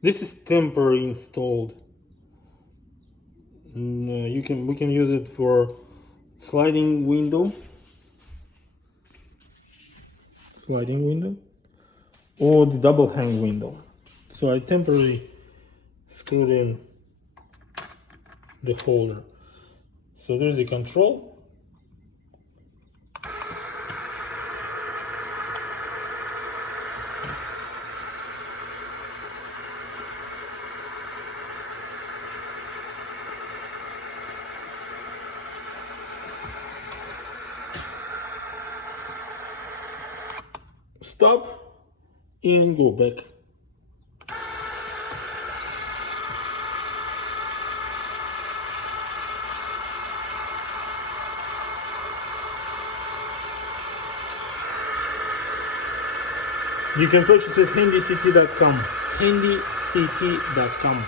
This is temporary installed. We can use it for sliding window, or the double hang window. So I temporarily screwed in the holder. So there's the control. Stop and go back. You can purchase it at handyct.com. handyct.com.